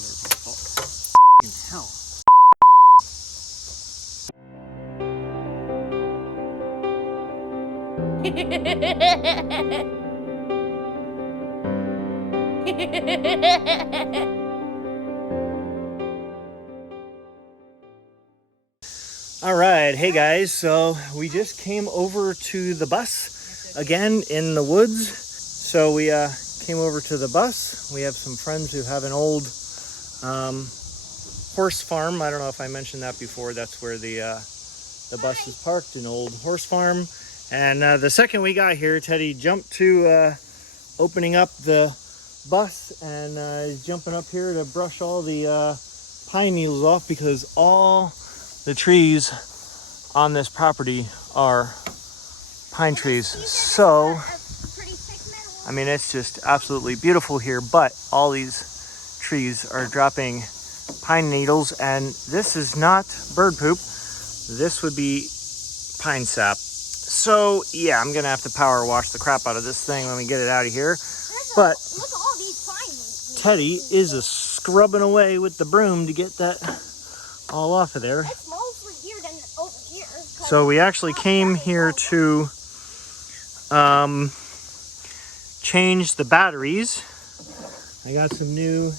other people. In hell. All right, hey guys, so we just came over to the bus again in the woods. So we came over to the bus. We have some friends who have an old horse farm. I don't know if I mentioned that before. That's where the bus is parked, an old horse farm. And the second we got here, Teddy jumped to opening up the bus and is jumping up here to brush all the pine needles off, because all the trees on this property are pine trees. So, I mean, it's just absolutely beautiful here, but all these trees are dropping pine needles, and this is not bird poop. This would be pine sap. So, yeah, I'm gonna have to power wash the crap out of this thing when we get it out of here. But look at all these pine. Teddy is scrubbing away with the broom to get that all off of there. It's mostly here than over here. So we actually came here to change the batteries. I got some new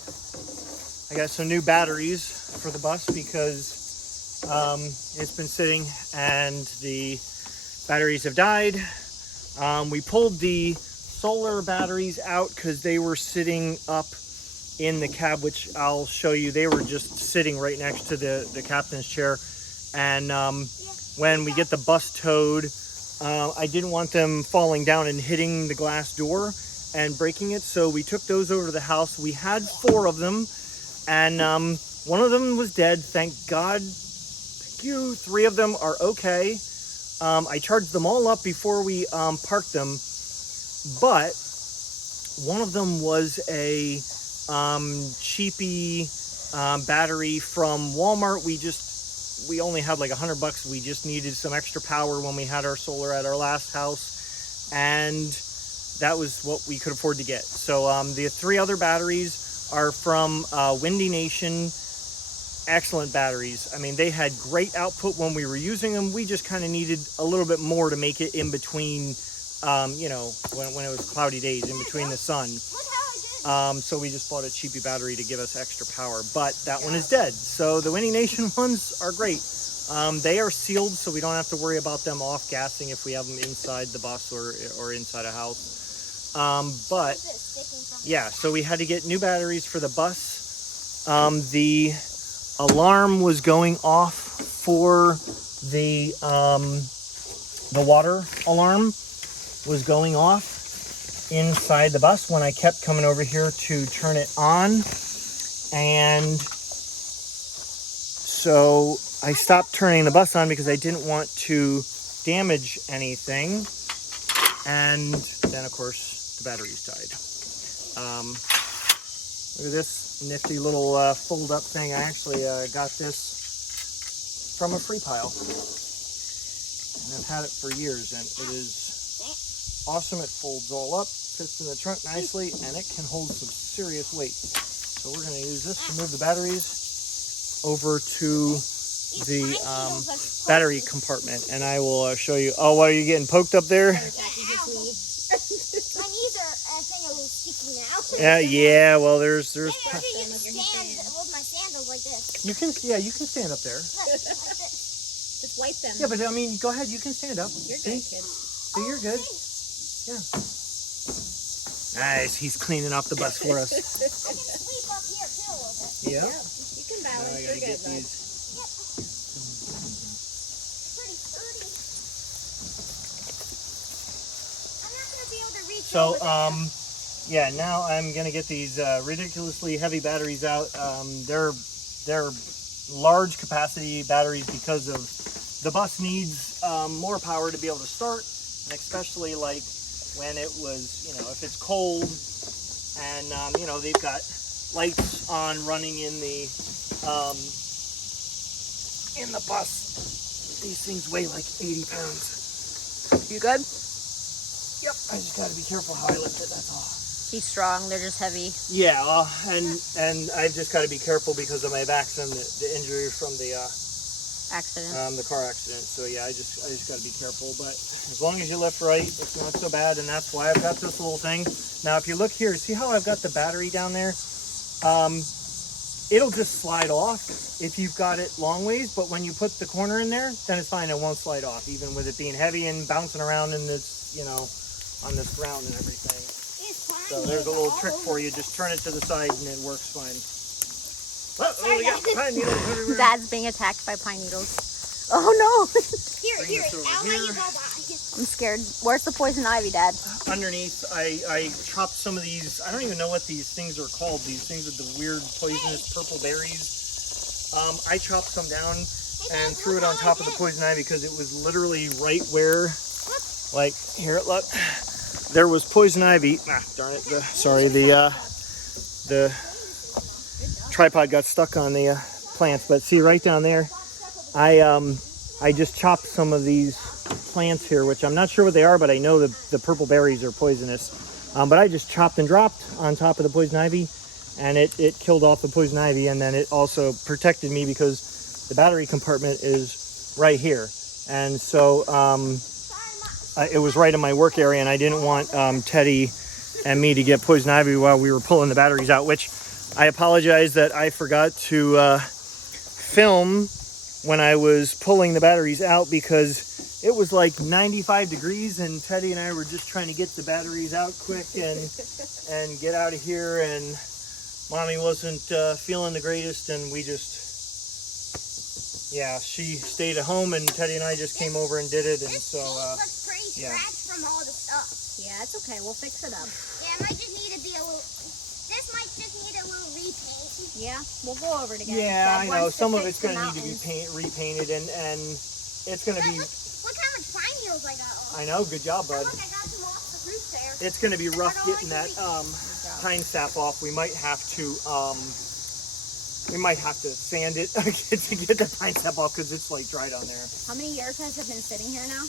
batteries for the bus because it's been sitting and the batteries have died. We pulled the solar batteries out because they were sitting up in the cab, which I'll show you. They were just sitting right next to the captain's chair. And when we get the bus towed, I didn't want them falling down and hitting the glass door and breaking it. So we took those over to the house. We had 4 of them, and one of them was dead. Thank God. Thank you. 3 of them are okay. I charged them all up before we parked them, but one of them was a cheapy battery from Walmart. We only had like $100. We just needed some extra power when we had our solar at our last house, and that was what we could afford to get. So the 3 other batteries are from Windy Nation. Excellent batteries. I mean, they had great output when we were using them. We just kind of needed a little bit more to make it in between, you know, when it was cloudy days, in between the sun. So we just bought a cheapy battery to give us extra power, but that one is dead. So the Windy Nation ones are great. They are sealed, so we don't have to worry about them off-gassing if we have them inside the bus or inside a house. But yeah, so we had to get new batteries for the bus. The alarm was going off for the water alarm was going off inside the bus when I kept coming over here to turn it on, and so I stopped turning the bus on because I didn't want to damage anything. And then of course the batteries died. Look at this nifty little fold up thing. I actually got this from a free pile, and I've had it for years, and it is awesome. It folds all up, fits in the trunk nicely, and it can hold some serious weight. So we're going to use this to move the batteries over to the battery compartment, and I will show you. Oh, what are you getting poked up there? My knees are, I think, a little sticky now. Yeah. Well, there's. Maybe I should stand with my sandals like this. You can stand up there. Like this. Just wipe them. Yeah, but I mean, go ahead. You can stand up. You're See? good, kid. See, you're good. Yeah. Nice. He's cleaning off the bus for us. I can sleep up here too a little bit. Yeah. You can Now I balance. gotta You're get good, bud. these. Pretty sturdy. I'm not gonna be able to reach So, over there. yeah. Now I'm gonna get these ridiculously heavy batteries out. They're large capacity batteries because of the bus needs more power to be able to start, and especially like when it was, you know, if it's cold and you know, they've got lights on running in the bus. These things weigh like 80 pounds. You good? Yep. I just gotta be careful how I lift it, that's all. He's strong. They're just heavy. Yeah, and I've just got to be careful because of my back and the injury from the Accident. the car accident. So yeah, I just got to be careful. But as long as you lift right, it's not so bad. And that's why I've got this little thing. Now, if you look here, see how I've got the battery down there? It'll just slide off if you've got it long ways. But when you put the corner in there, then it's fine. It won't slide off, even with it being heavy and bouncing around in this, you know, on this ground and everything. So there's a little trick for you. Just turn it to the side and it works fine. Oh, we got pine needles everywhere. Dad's being attacked by pine needles. Oh no! Here, I'll let you go by. I'm scared. Where's the poison ivy, Dad? Underneath, I chopped some of these. I don't even know what these things are called. These things with the weird poisonous purple berries. I chopped some down and threw it on top of the poison ivy because it was literally right where, like, here, look. There was poison ivy. Ah, darn it. The tripod got stuck on the plants. But see, right down there, I just chopped some of these plants here, which I'm not sure what they are, but I know the purple berries are poisonous. But I just chopped and dropped on top of the poison ivy, and it killed off the poison ivy, and then it also protected me because the battery compartment is right here. And so it was right in my work area, and I didn't want Teddy and me to get poison ivy while we were pulling the batteries out, which I apologize that I forgot to film when I was pulling the batteries out because it was like 95 degrees and Teddy and I were just trying to get the batteries out quick and get out of here, and Mommy wasn't feeling the greatest, and we just, yeah, she stayed at home and Teddy and I just came over and did it, and so looks pretty yeah. scratched from all the stuff. Yeah, it's okay. We'll fix it up. Yeah, it might just need to be a little. This might just need a little repaint. Yeah, we'll go over it again. Yeah, Dad I know. wants Some of fix it's going the to need to be repainted, and it's going to be. Look how much pine needles I got off. I know. Good job, bud. Look, I got some off the roof there. It's going to be rough getting that pine sap off. We might have to sand it to get the pine sap off because it's like dried on there. How many years has it been sitting here now?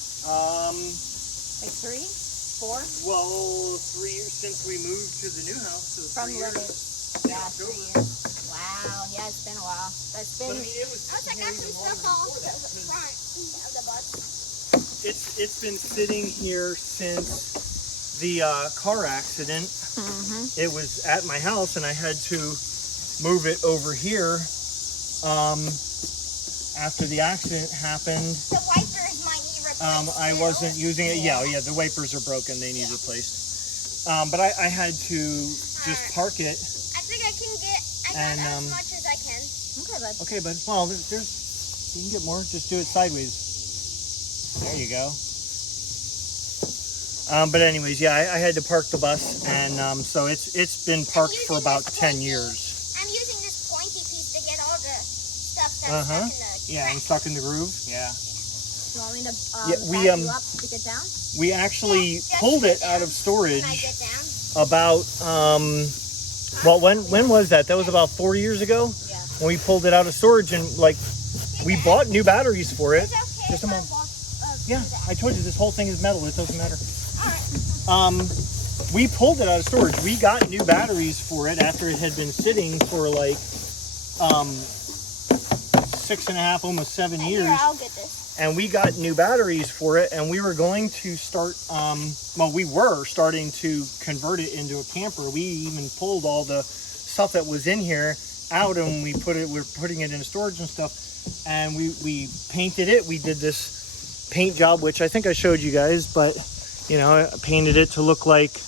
Like 3, 4? Well, 3 years since we moved to the new house. So From 3 years. living. Yeah, 3 years. Wow. Yeah, it's been a while. That's been. But, I mean, it was. I got some stuff off the front of the bus. It's been sitting here since the car accident. Mm-hmm. It was at my house, and I had to move it over here after the accident happened. The wipers might need replaced. I wasn't using it. Yeah, the wipers are broken. They need replaced. But I had to just park it. I think I got as much as I can. Okay, bud. Okay, but well, there's you can get more. Just do it sideways. There you go. But anyways, yeah, I had to park the bus, and so it's been parked for about 10 years. I'm using this pointy piece to get all the stuff that's stuck in the Yeah, and stuck in the groove. Yeah. You want me to Yeah, back you up to get down? We actually pulled it out of storage when I get down. about well, when was that? That was about 4 years ago. Yeah. When we pulled it out of storage, and like we bought new batteries for it. It's okay Just a if I moment. walk, Yeah, I told you this whole thing is metal. It doesn't matter. All right. We pulled it out of storage. We got new batteries for it after it had been sitting for like 6.5, almost 7 years. Here, I'll get this. And we got new batteries for it, and we were going to start, we were starting to convert it into a camper. We even pulled all the stuff that was in here out, and we're putting it in storage and stuff, and we painted it. We did this paint job, which I think I showed you guys, but, you know, I painted it to look like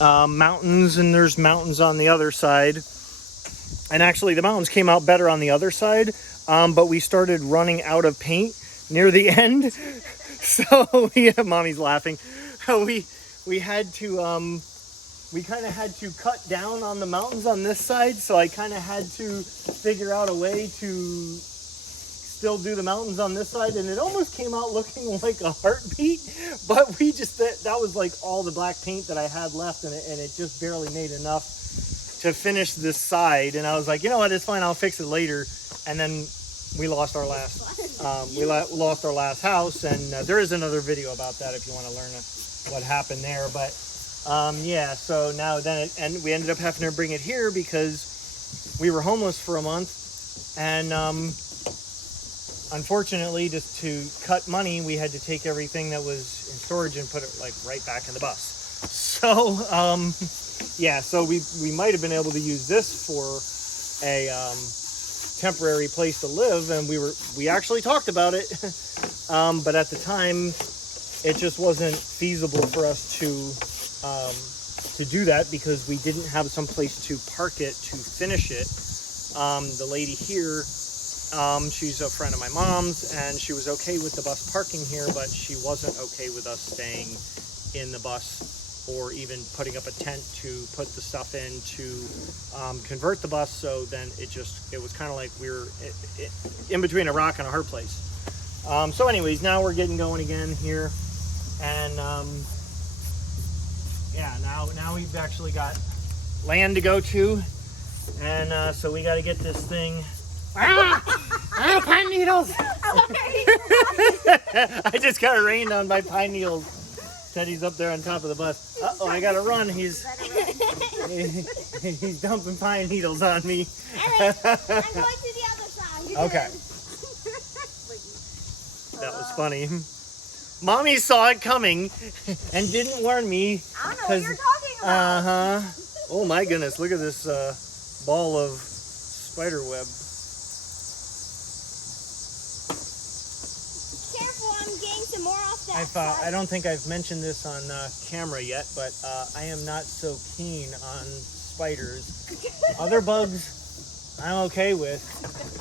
mountains, and there's mountains on the other side. And actually, the mountains came out better on the other side, but we started running out of paint near the end. So yeah, Mommy's laughing. We had to we kind of had to cut down on the mountains on this side, so I kind of had to figure out a way to still do the mountains on this side, and it almost came out looking like a heartbeat, but we just that was like all the black paint that I had left, and it just barely made enough to finish this side. And I was like, you know what, it's fine, I'll fix it later. And then we lost our last lost our last house, and there is another video about that if you want to learn what happened there. But Yeah, so now then, and we ended up having to bring it here because we were homeless for a month, and unfortunately, just to cut money, we had to take everything that was in storage and put it like right back in the bus. So, yeah, so we might have been able to use this for a temporary place to live, and we actually talked about it, but at the time, it just wasn't feasible for us to do that because we didn't have some place to park it to finish it. The lady here, she's a friend of my mom's, and she was okay with the bus parking here, but she wasn't okay with us staying in the bus or even putting up a tent to put the stuff in to convert the bus. So then it was kind of like we were in between a rock and a hard place. So anyways, now we're getting going again here, and yeah, now we've actually got land to go to, and so we got to get this thing. Pine needles! I just got rained on by pine needles. Teddy's up there on top of the bus. Uh-oh, I gotta run. He's dumping pine needles on me. I'm going to the other side. Okay. That was funny. Mommy saw it coming and didn't warn me. I don't know what you're talking about. Uh-huh. Oh my goodness, look at this ball of spider web. Careful, I'm getting some more off that. I don't think I've mentioned this on camera yet, but I am not so keen on spiders. Other bugs, I'm okay with.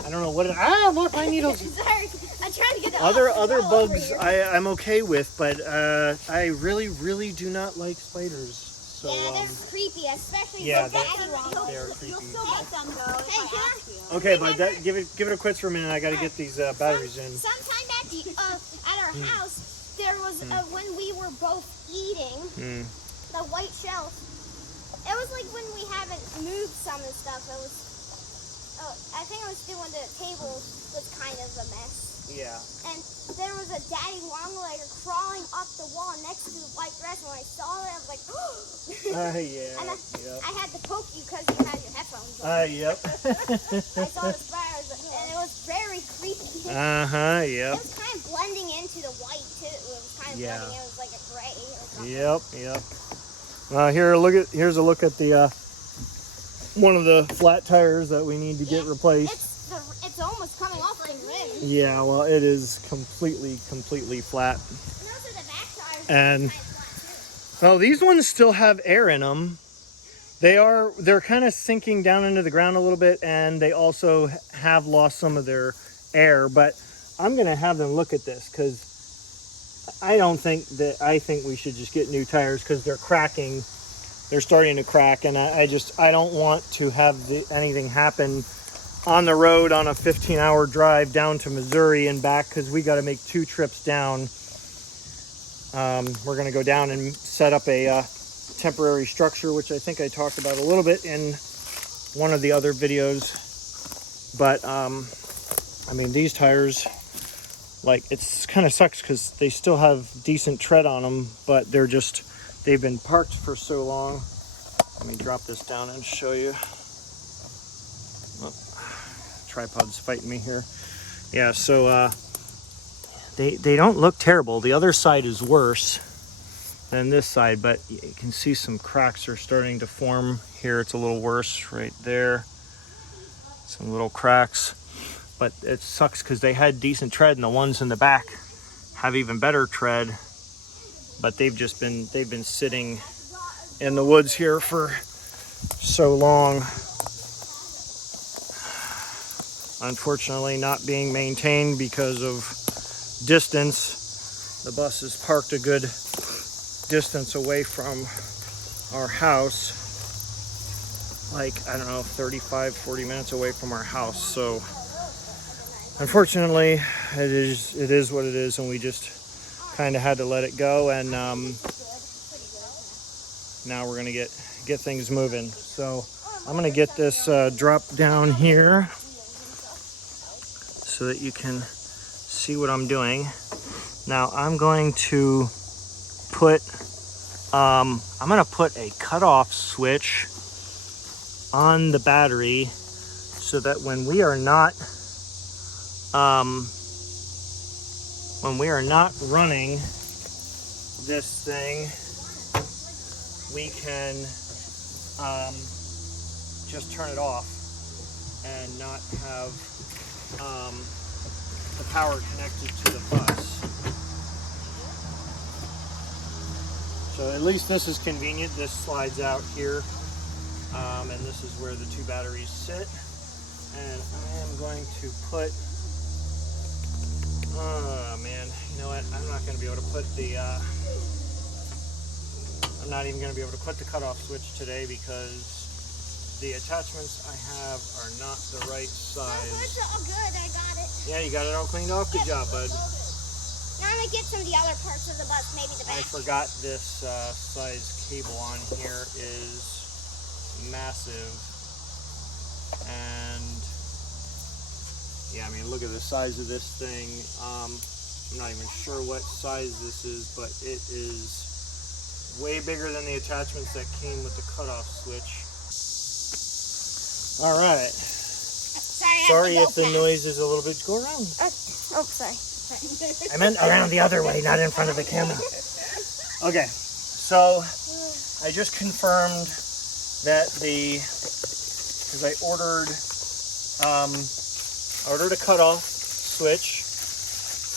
I don't know what. More pine needles. Sorry, I'm trying to get the Other bugs, I'm okay with, but I really do not like spiders. So, yeah, they're creepy, especially yeah, with daddy long. they are You'll creepy. still get them though. Hey, can I? Okay, but give it a quits for a minute. I got to get these batteries in. Sometime at our house, there was when we were both eating the white shells. It was like when we haven't moved some of the stuff. It was. I think it was still when the table was kind of a mess. Yeah. And there was a daddy longlegger crawling up the wall next to the white dress. And when I saw it, I was like, oh. Yeah. And Yep. I had to poke you because you had your headphones on. Yep. I saw the spiders, and it was very creepy. Yep. It was kind of blending into the white too. It was kind of blending. It was like a gray or something. Yep. Here's a look at the one of the flat tires that we need to get replaced. It's almost coming off the rim. Yeah, well, it is completely flat. And those are the back tires. And Kind of flat well, these ones still have air in them. They're kind of sinking down into the ground a little bit, and they also have lost some of their air. But I'm gonna have them look at this because I think we should just get new tires because they're cracking. They're starting to crack, and I don't want to have anything happen on the road on a 15-hour drive down to Missouri and back because we got to make 2 trips down. We're going to go down and set up a temporary structure, which I think I talked about a little bit in one of the other videos. But I mean, these tires, like, it's kind of sucks because they still have decent tread on them, but they've been parked for so long. Let me drop this down and show you. Oh, tripod's fighting me here. Yeah, so they don't look terrible. The other side is worse than this side, but you can see some cracks are starting to form here. It's a little worse right there. Some little cracks. But it sucks because they had decent tread, and the ones in the back have even better tread. But they've been sitting in the woods here for so long. Unfortunately, not being maintained because of distance. The bus is parked a good distance away from our house, like, I don't know, 35-40 minutes away from our house. So unfortunately, it is what it is, and we just kind of had to let it go, and now we're gonna get things moving. So I'm gonna get this dropped down here so that you can see what I'm doing. Now I'm going to put I'm gonna put a cutoff switch on the battery so that when we are not running this thing, we can just turn it off and not have the power connected to the bus. So at least this is convenient. This slides out here, and this is where the two batteries sit. And I am going to put, oh man, you know what? I'm not going to be able to put the, I'm not even going to be able to put the cutoff switch today because the attachments I have are not the right size. It's all good. I got it. Yeah, you got it all cleaned off? Good job, bud. Now I'm going to get some of the other parts of the bus, maybe the back. I forgot this size cable on here is massive. And yeah, I mean, look at the size of this thing. I'm not even sure what size this is, but it is way bigger than the attachments that came with the cutoff switch. All right. Sorry if the noise is a little bit. Go around. Oh, sorry. I meant around the other way, not in front of the camera. Okay, so I just confirmed that because I ordered a cutoff switch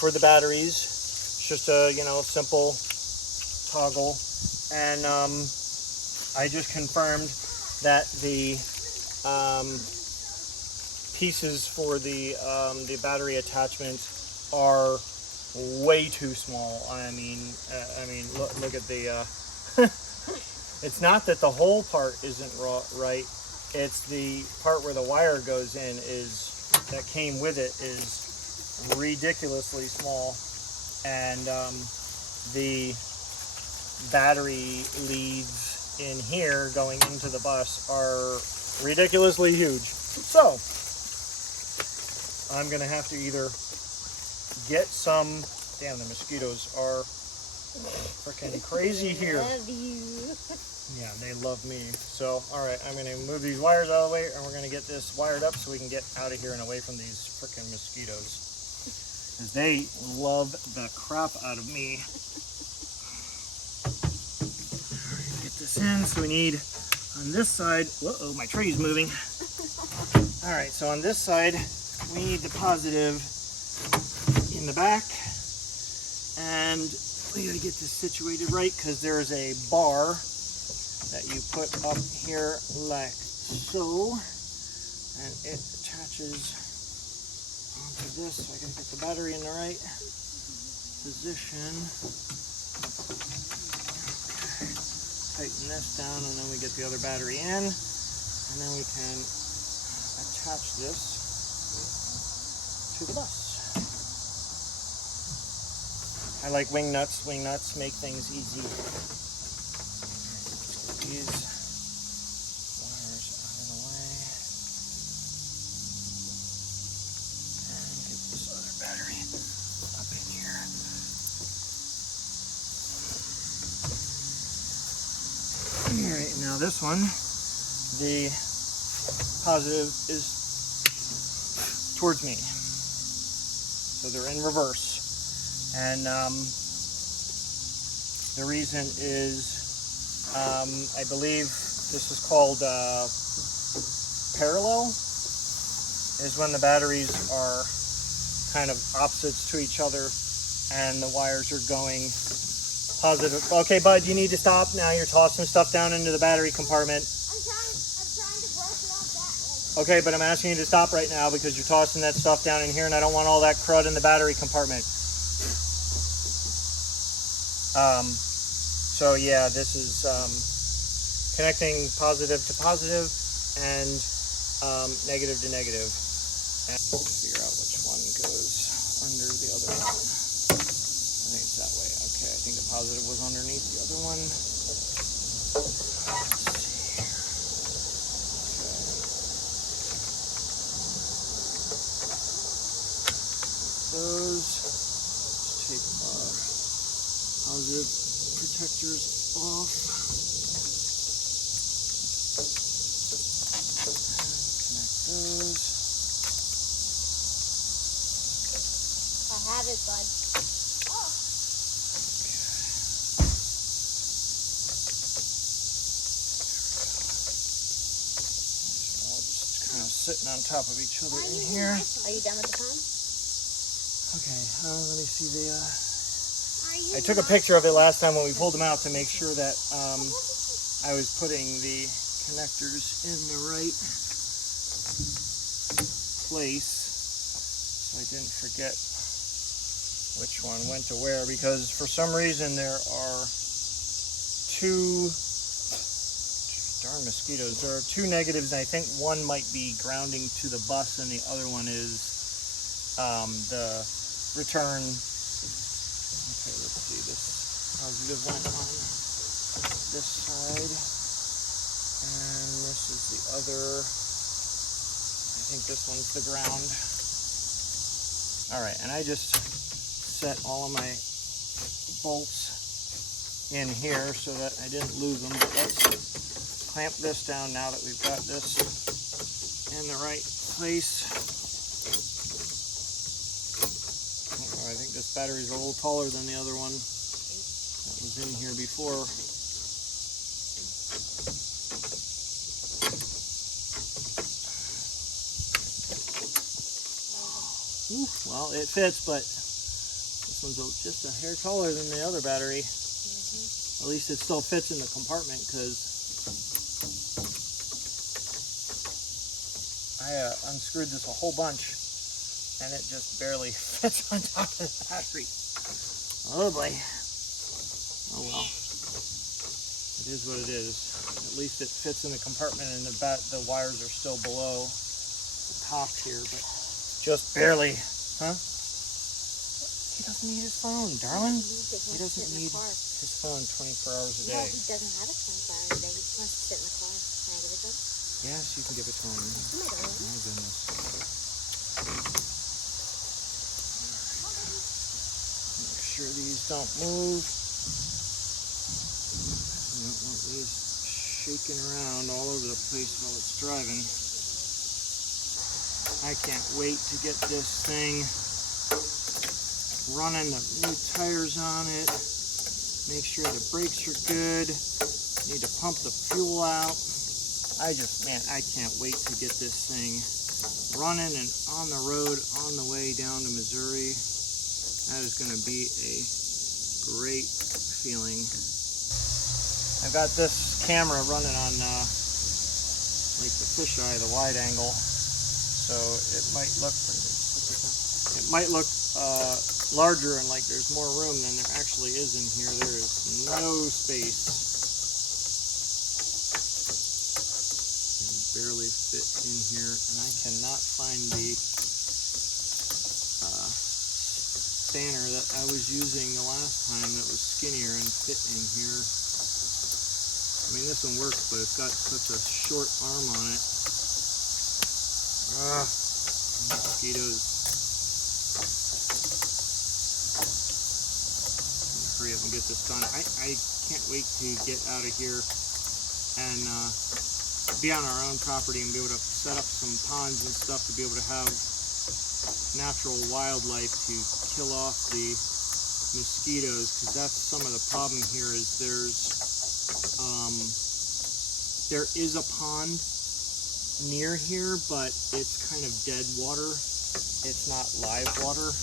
for the batteries. It's just a simple toggle, and I just confirmed that the pieces for the battery attachment are way too small. I mean, look at the. It's not that the whole part isn't right. It's the part where the wire goes in that came with it is ridiculously small, and the battery leads in here going into the bus are ridiculously huge. So I'm gonna have to either get some. Damn, the mosquitoes are freaking crazy here. Love you. Yeah, they love me. So, all right, I'm gonna move these wires out of the way, and we're gonna get this wired up so we can get out of here and away from these freaking mosquitoes, because they love the crap out of me. All right, get this in. So we need on this side. Whoa, my tray's moving. All right, so on this side, we need the positive in the back, and we gotta get this situated right because there's a bar that you put up here like so, and it attaches onto this. So I gotta get the battery in the right position. Okay. Tighten this down, and then we get the other battery in, and then we can attach this to the bus. I like wing nuts. Wing nuts make things easy. These wires out of the way. And get this other battery up in here. Alright, now this one, the positive is towards me. So they're in reverse. And the reason is, I believe this is called parallel, is when the batteries are kind of opposites to each other and the wires are going positive. Okay, bud, you need to stop now. You're tossing stuff down into the battery compartment. I'm trying to brush it off that way. Okay, but I'm asking you to stop right now because you're tossing that stuff down in here, and I don't want all that crud in the battery compartment. So yeah, this is connecting positive to positive and negative to negative. And figure out which one goes under the other one. I think it's that way. Okay, I think the positive was underneath the other one. Those. Let's take our positive protectors off. Connect those. I have it, bud. Oh. All just kind of sitting on top of each other in here. Are you done with the phone? Okay, let me see the. Are you I took a picture of it last time when we pulled them out to make sure that I was putting the connectors in the right place, so I didn't forget which one went to where, because for some reason there are two darn mosquitoes. There are two negatives, and I think one might be grounding to the bus and the other one is the return. Okay, let's see, this positive went on this side, and this is the other. I think this one's the ground. All right, and I just set all of my bolts in here so that I didn't lose them. But let's clamp this down now that we've got this in the right place. I think this battery's a little taller than the other one that was in here before. Well, it fits, but this one's just a hair taller than the other battery. At least it still fits in the compartment, because I unscrewed this a whole bunch and it just barely fits on top of the battery. Oh boy. Oh well. It is what it is. At least it fits in the compartment, and the wires are still below the top here, but just barely. Huh? He doesn't need his phone, darling. He doesn't need his phone 24 hours a day. No, he doesn't have a 24-hour day. He just wants to sit in the car. Can I give it to him? Yes, you can give it to him. My goodness. Make sure these don't move. You don't want these shaking around all over the place while it's driving. I can't wait to get this thing running, the new tires on it, make sure the brakes are good, need to pump the fuel out. I can't wait to get this thing running and on the road on the way down to Missouri. That is going to be a great feeling. I've got this camera running on like the fisheye, the wide angle, so it might look larger and like there's more room than there actually is in here. There is no space. Can barely fit in here, and I cannot find the spanner that I was using the last time that was skinnier and fit in here. I mean, this one works, but it's got such a short arm on it. Mosquitoes. Hurry up and get this done. I can't wait to get out of here and be on our own property and be able to set up some ponds and stuff to be able to have natural wildlife to kill off the mosquitoes, because that's some of the problem here. Is there is a pond near here, but it's kind of dead water. It's not live water,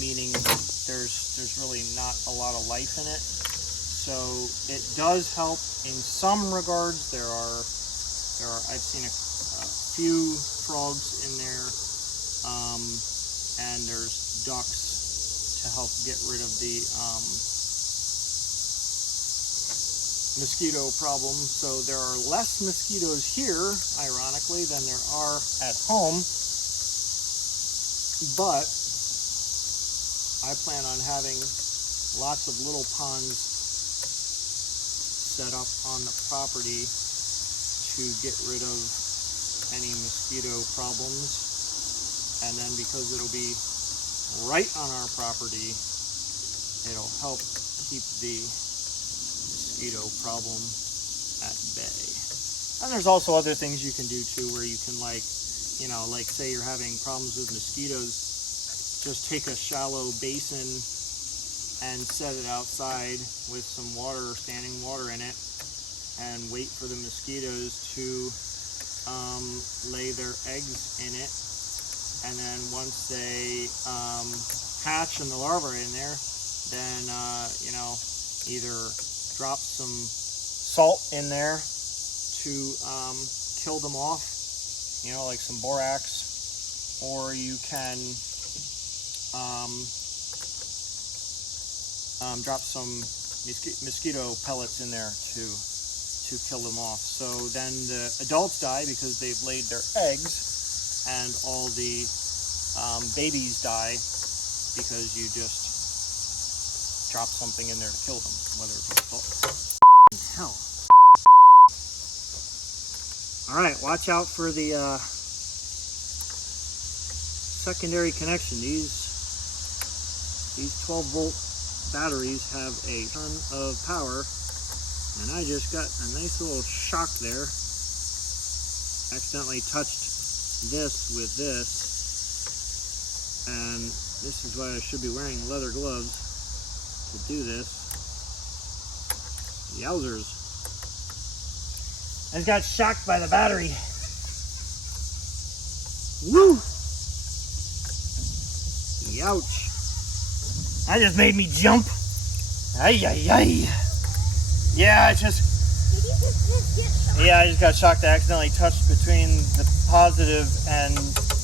meaning there's really not a lot of life in it. So it does help in some regards. There are I've seen a few frogs in there, and there's ducks to help get rid of the mosquito problem. So there are less mosquitoes here, ironically, than there are at home. But I plan on having lots of little ponds set up on the property to get rid of any mosquito problems. And then because it'll be right on our property, it'll help keep the mosquito problem at bay. And there's also other things you can do too, where you can, like, you know, like say you're having problems with mosquitoes, just take a shallow basin and set it outside with some water, standing water in it, and wait for the mosquitoes to lay their eggs in it. And then once they hatch and the larvae are in there, then you know, either drop some salt in there to kill them off, you know, like some borax, or you can drop some mosquito pellets in there to kill them off. So then the adults die because they've laid their eggs, and all the babies die because you just drop something in there to kill them, whether it be salt. Hell. All right, watch out for the secondary connection. These 12-volt batteries have a ton of power, and I just got a nice little shock there. Accidentally touched this with this, and this is why I should be wearing leather gloves to do this. Yowzers. I just got shocked by the battery. Woo! Youch. That just made me jump. Ay, ay, ay. Yeah, I just got shocked. I accidentally touched between the positive and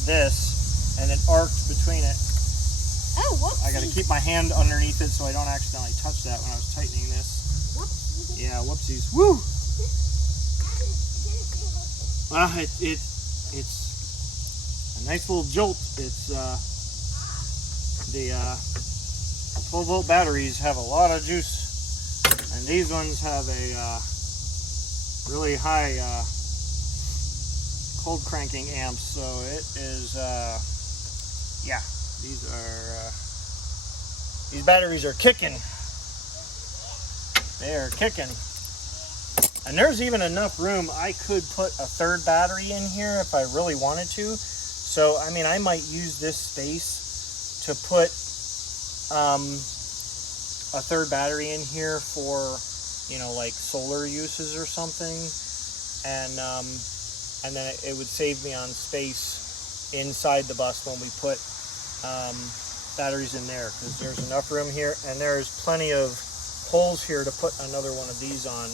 this, and it arced between it. Oh, whoopsie. I gotta keep my hand underneath it so I don't accidentally touch that when I was tightening this. Whoopsie. Yeah, whoopsies. Woo! Well, it's a nice little jolt. It's the 12-volt batteries have a lot of juice, and these ones have a really high cold cranking amps. So it is, yeah, these batteries are kicking. They are kicking. And there's even enough room. I could put a third battery in here if I really wanted to. So, I mean, I might use this space to put a third battery in here for, you know, like solar uses or something. And then it would save me on space inside the bus when we put batteries in there, because there's enough room here, and there's plenty of holes here to put another one of these on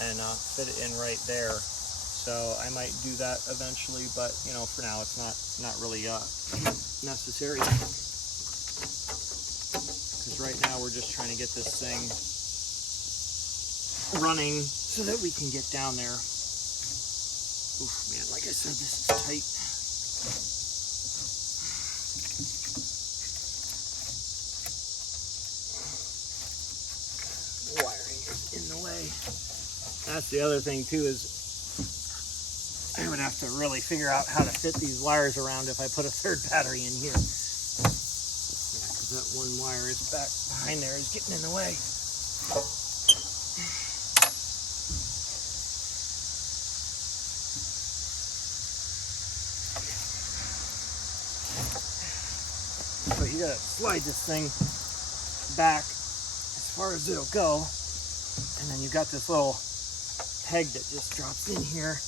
and fit it in right there. So I might do that eventually, but you know, for now it's not really necessary, because right now we're just trying to get this thing running so that we can get down there. Oof, man, like I said, this is tight. Wiring is in the way. That's the other thing too, is I would have to really figure out how to fit these wires around if I put a third battery in here. Yeah, because that one wire is back behind there is getting in the way. So you gotta slide this thing back as far as it'll go, and then you've got this little peg that just drops in here,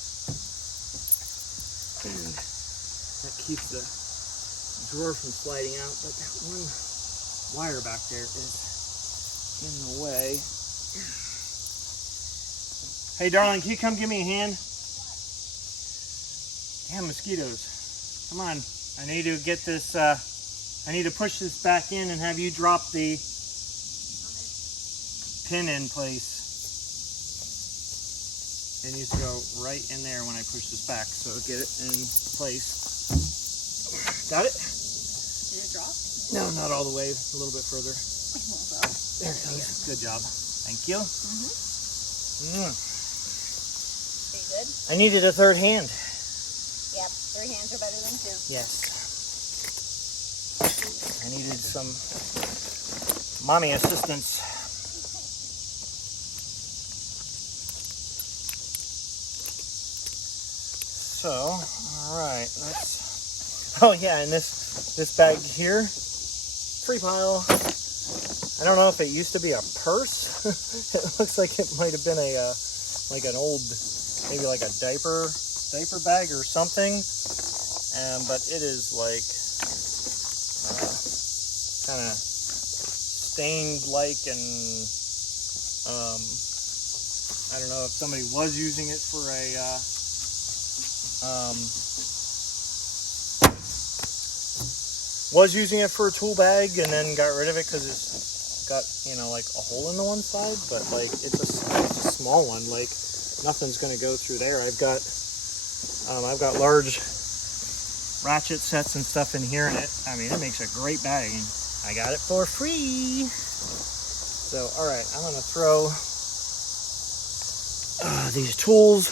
and that keeps the drawer from sliding out. But that one wire back there is in the way. Hey darling, can you come give me a hand? Damn mosquitoes. Come on, I need to get this, I need to push this back in and have you drop the pin in place. It needs to go right in there when I push this back, so get it in place. Got it? Did it drop? No, not all the way. A little bit further. There it goes. Good job. Thank you. Mm-hmm. Are you good? I needed a third hand. Yep. 3 hands are better than 2. Yes. I needed some mommy assistance. So, all right, let's. Oh yeah, and this bag here, free pile. I don't know if it used to be a purse. It looks like it might have been a like an old, maybe like a diaper bag or something. But it is like kind of stained like, and I don't know if somebody was using it for a tool bag and then got rid of it because it's got, you know, like a hole in the one side, but like it's a small one, like nothing's going to go through there. I've got large ratchet sets and stuff in here, and it makes a great bag, and I got it for free. So all right, I'm going to throw these tools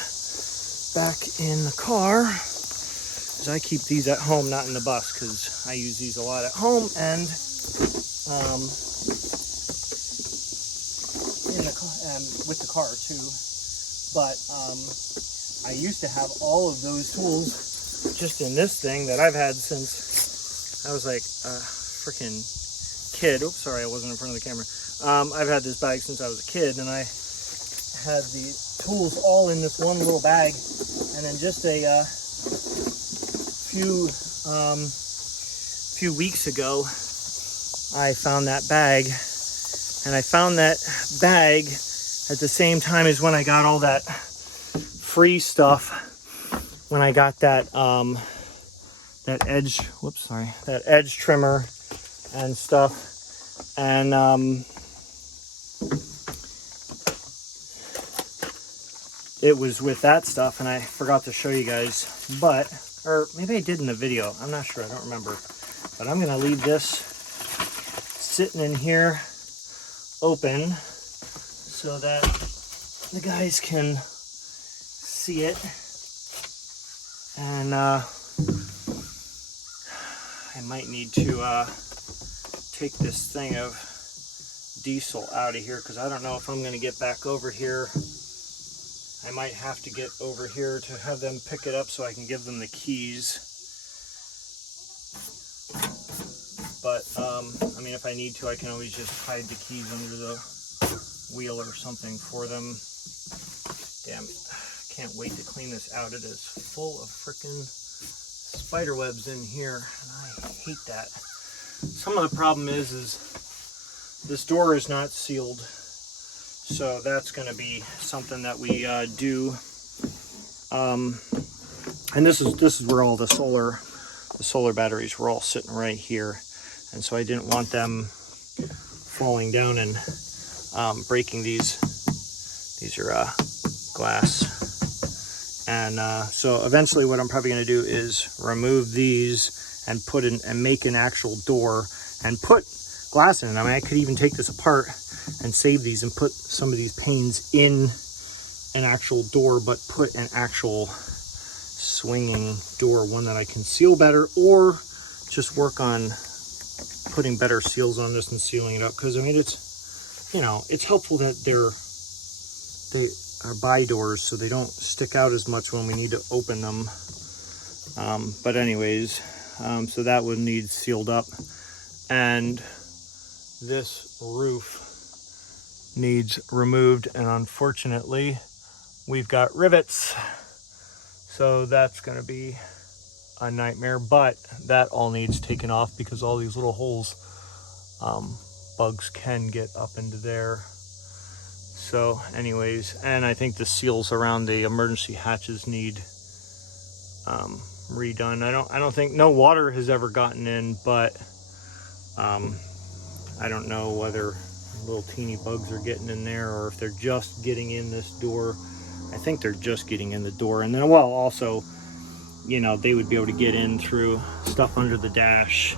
back in the car, because I keep these at home, not in the bus, because I use these a lot at home and in the car, with the car too. But I used to have all of those tools just in this thing that I've had since I was like a freaking kid. Oops, sorry, I wasn't in front of the camera. I've had this bag since I was a kid, and I had the tools all in this one little bag, and then just a few weeks ago I found that bag, and I found that bag at the same time as when I got all that free stuff, when I got that that edge trimmer and stuff, and it was with that stuff, and I forgot to show you guys, or maybe I did in the video, I'm not sure, I don't remember. But I'm gonna leave this sitting in here open so that the guys can see it. And I might need to take this thing of diesel out of here, because I don't know if I'm gonna get back over here. I might have to get over here to have them pick it up so I can give them the keys. But, I mean, if I need to, I can always just hide the keys under the wheel or something for them. Damn, can't wait to clean this out. It is full of frickin' spider webs in here, and I hate that. Some of the problem is this door is not sealed. So that's going to be something that we do. And this is where all the solar batteries were all sitting right here, and so I didn't want them falling down and breaking these. These are glass, and so eventually what I'm probably going to do is remove these and make an actual door and put glass in it. I mean, I could even take this apart and save these and put some of these panes in an actual door, but put an actual swinging door, one that I can seal better, or just work on putting better seals on this and sealing it up. Because I mean, it's, you know, it's helpful that they are bi doors, so they don't stick out as much when we need to open them. But anyways, so that would need sealed up, and this roof needs removed, and unfortunately we've got rivets, so that's going to be a nightmare. But that all needs taken off, because all these little holes, bugs can get up into there. So anyways, and I think the seals around the emergency hatches need redone. I don't think, no water has ever gotten in, but I don't know whether little teeny bugs are getting in there or if they're just getting in this door. I think they're just getting in the door. And then, well, also, you know, they would be able to get in through stuff under the dash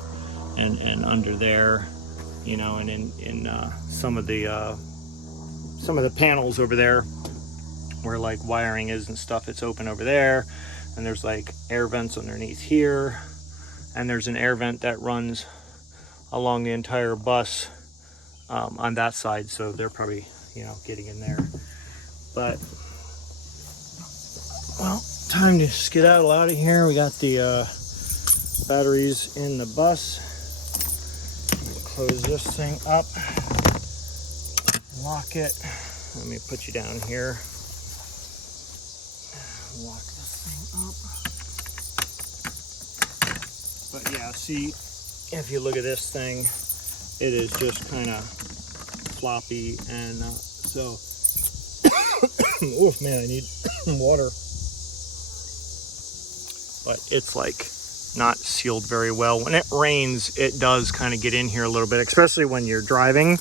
and under there, you know, and in some of the panels over there where like wiring is and stuff, it's open over there, and there's like air vents underneath here, and there's an air vent that runs along the entire bus on that side, so they're probably, you know, getting in there. But, well, time to skedaddle out of here. We got the batteries in the bus. Close this thing up. Lock it. Let me put you down here. Lock this thing up. But yeah, see, if you look at this thing, it is just kind of floppy, and so oof, man, I need water. But it's like not sealed very well. When it rains, it does kind of get in here a little bit, especially when you're driving.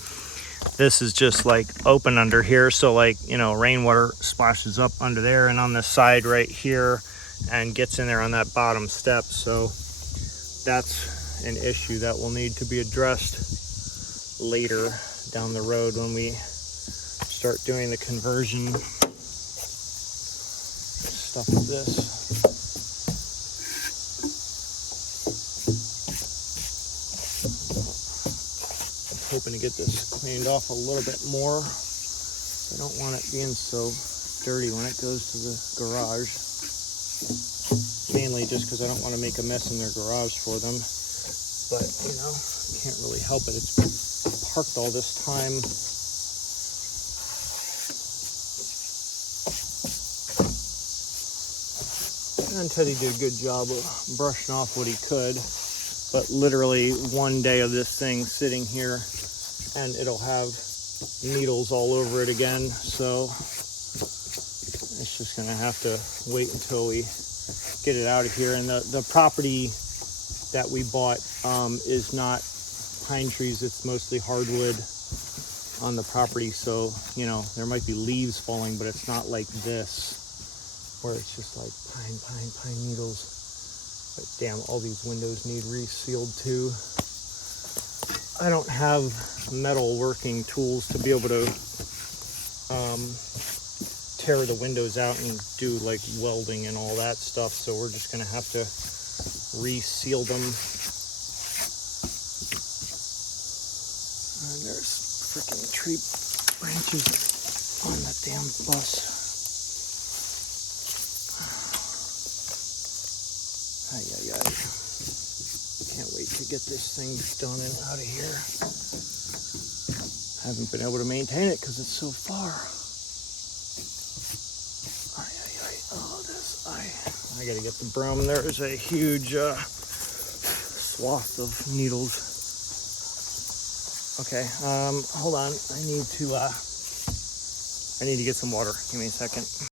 This is just like open under here, so like, you know, rainwater splashes up under there and on the side right here and gets in there on that bottom step. So that's an issue that will need to be addressed later down the road when we start doing the conversion stuff like this. Hoping to get this cleaned off a little bit more. I don't want it being so dirty when it goes to the garage. Mainly just because I don't want to make a mess in their garage for them. But, you know, can't really help it. It's been parked all this time. And Teddy did a good job of brushing off what he could. But literally one day of this thing sitting here and it'll have needles all over it again. So it's just gonna have to wait until we get it out of here. And the property that we bought is not pine trees, it's mostly hardwood on the property. So, you know, there might be leaves falling, but it's not like this where it's just like pine needles. But damn, all these windows need resealed too. I don't have metal working tools to be able to tear the windows out and do like welding and all that stuff. So we're just gonna have to reseal them. And there's freaking tree branches on the damn bus. Ay. Can't wait to get this thing done and out of here. Haven't been able to maintain it because it's so far. I gotta get the broom. There's a huge swath of needles. Okay, hold on. I need to get some water. Give me a second.